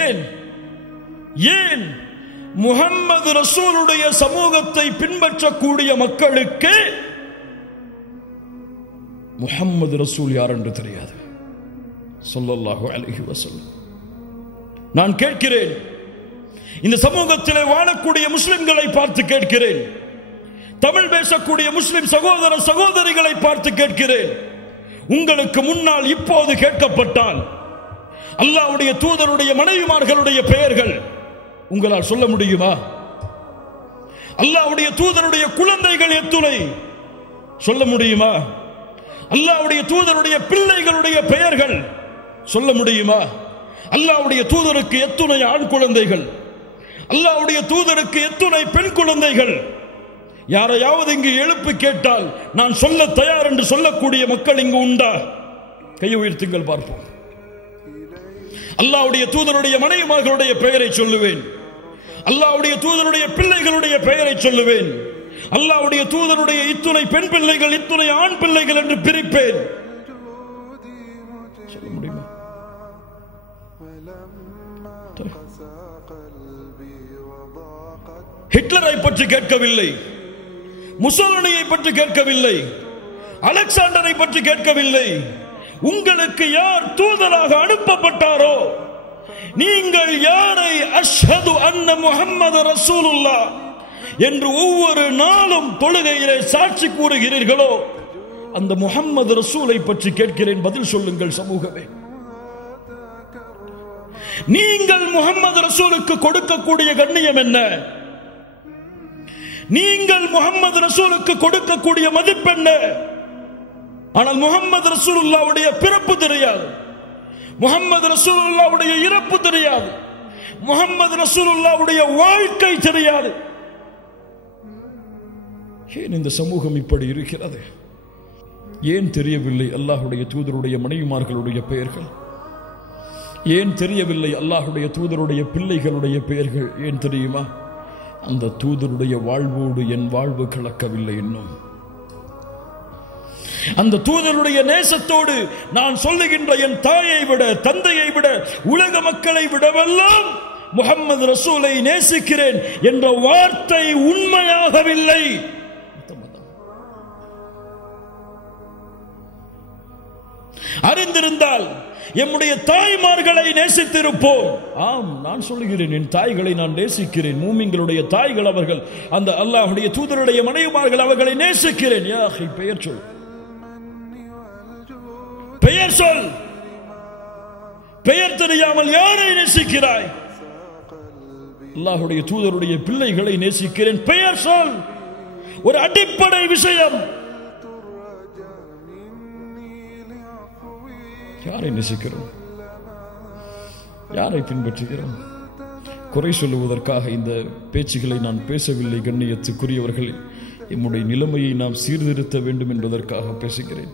ஏன் ஏன் முஹம்மது ரசூலுடைய சமூகத்தை பின்பற்றக்கூடிய மக்களுக்கு முஹம்மது ரசூல் யார் என்று தெரியாது. ஸல்லல்லாஹு அலைஹி வஸல்லம். நான் கேட்கிறேன், இந்த சமூகத்திலே வாழக்கூடிய முஸ்லிம்களை பார்த்து கேட்கிறேன், தமிழ் பேசக்கூடிய முஸ்லிம் சகோதர சகோதரிகளை பார்த்து கேட்கிறேன், உங்களுக்கு முன்னால் இப்போது கேட்கப்பட்டால் அல்லாஹ்வுடைய தூதருடைய மனைவிமார்களுடைய பெயர்கள் உங்களால் சொல்ல முடியுமா? அல்லாஹ்வுடைய தூதருடைய குழந்தைகள் எத்துணை சொல்ல முடியுமா? அல்லாஹ்வுடைய தூதருடைய பிள்ளைகளுடைய பெயர்கள் சொல்ல முடியுமா? அல்லாஹ்வுடைய தூதருக்கு எத்துணை ஆண் குழந்தைகள், அல்லாஹ்வுடைய தூதருக்கு எத்துணை பெண் குழந்தைகள்? யாரையாவது இங்கு எழுப்பி கேட்டால் நான் சொல்ல தயார் என்று சொல்லக்கூடிய மக்கள் இங்கு உண்டா? கையை உயர்த்துங்கள் பார்ப்போம். அல்லாஹ்வுடைய தூதருடைய மனைவிமார்களுடைய பெயரை சொல்லுவேன், அல்லாஹ்வுடைய தூதருடைய பிள்ளைகளுடைய பெயரை சொல்லுவேன், அல்லாஹ்வுடைய தூதருடைய இத்துணை பெண் பிள்ளைகள் இத்துணை ஆண் பிள்ளைகள் என்று பிரிப்பேன். சொல்ல முடியுமா? ஹிட்லரை பற்றி கேட்கவில்லை, முசோலினியை பற்றி கேட்கவில்லை, அலெக்சாண்டரை பற்றி கேட்கவில்லை. உங்களுக்கு யார் தூதராக அனுப்பப்பட்டாரோ, நீங்கள் யாரை அஷ்ஹது அன்ன முஹம்மது ரசூலுல்லாஹ் என்று ஒவ்வொரு நாளும் தொழுகையிலே சாட்சி கூறுகிறீர்களோ, அந்த முஹம்மது ரசூலை பற்றி கேட்கிறேன், பதில் சொல்லுங்கள் சமூகமே. நீங்கள் முஹம்மது ரசூலுக்கு கொடுக்கக்கூடிய கண்ணியம் என்ன? நீங்கள் முஹம்மது ரசூலுக்கு கொடுக்கக்கூடிய மதிப்பென்ன? ஆனால் முஹம்மது ரசூலுல்லாஹ்வுடைய பிறப்பு தெரியாது, முஹம்மது ரசூலுல்லாஹ்வுடைய இறப்பு தெரியாது, முஹம்மது ரசூலுல்லாஹ்வுடைய வாழ்க்கை தெரியாது. ஏன் இந்த சமூகம் இப்படி இருக்கிறது? ஏன் தெரியவில்லை அல்லாஹ்வுடைய தூதருடைய மனைவிமார்களுடைய பெயர்கள்? ஏன் தெரியவில்லை அல்லாஹ்வுடைய தூதருடைய பிள்ளைகளுடைய பெயர்கள்? ஏன் தெரியுமா? அந்த தூதருடைய வாழ்வோடு என் வாழ்வு கலக்கவில்லை இன்னும். அந்த தூதருடைய நேசத்தோடு நான் சொல்லுகின்ற என் தாயை விட, தந்தையை விட, உலக மக்களை விடவெல்லாம் முஹம்மது ரசூலை நேசிக்கிறேன் என்ற வார்த்தை உண்மையாகவில்லை. அறிந்திருந்தால் எம்முடைய தாய்மார்களை நேசித்திருப்போம். ஆம், நான் சொல்லுகிறேன், என் தாய்களை நான் நேசிக்கிறேன். மூமின்களுடைய தாய்கள் அவர்கள், அந்த அல்லாஹ்வுடைய தூதருடைய மனைவிமார்கள் அவர்களை நேசிக்கிறேன். யா அஹி, பெயர் சொல், பெயர் சொல். பெயர் தெரியாமல் யாரை நேசிக்கிறாய்? அல்லாஹ்வுடைய தூதருடைய பிள்ளைகளை நேசிக்கிறேன், பெயர் சொல். ஒரு அடிப்படை விஷயம். யாரை நேசிக்கிறோம்? யாரை பின்பற்றுகிறோம்? குறை சொல்லுவதற்காக இந்த பேச்சுகளை நான் பேசவில்லை கண்ணியத்துக்குரியவர்களே. நம்முடைய நிலைமையை நாம் சீர்திருத்த வேண்டும் என்பதற்காக பேசுகிறேன்.